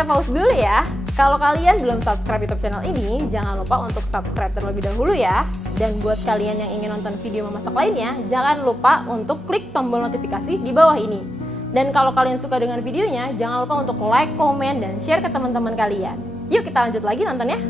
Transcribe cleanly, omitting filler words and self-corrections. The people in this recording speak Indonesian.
kita pause dulu ya. Kalau kalian belum subscribe YouTube channel ini, jangan lupa untuk subscribe terlebih dahulu ya. Dan buat kalian yang ingin nonton video memasak lainnya, jangan lupa untuk klik tombol notifikasi di bawah ini. Dan kalau kalian suka dengan videonya, jangan lupa untuk like, komen, dan share ke teman-teman kalian. Yuk kita lanjut lagi nontonnya.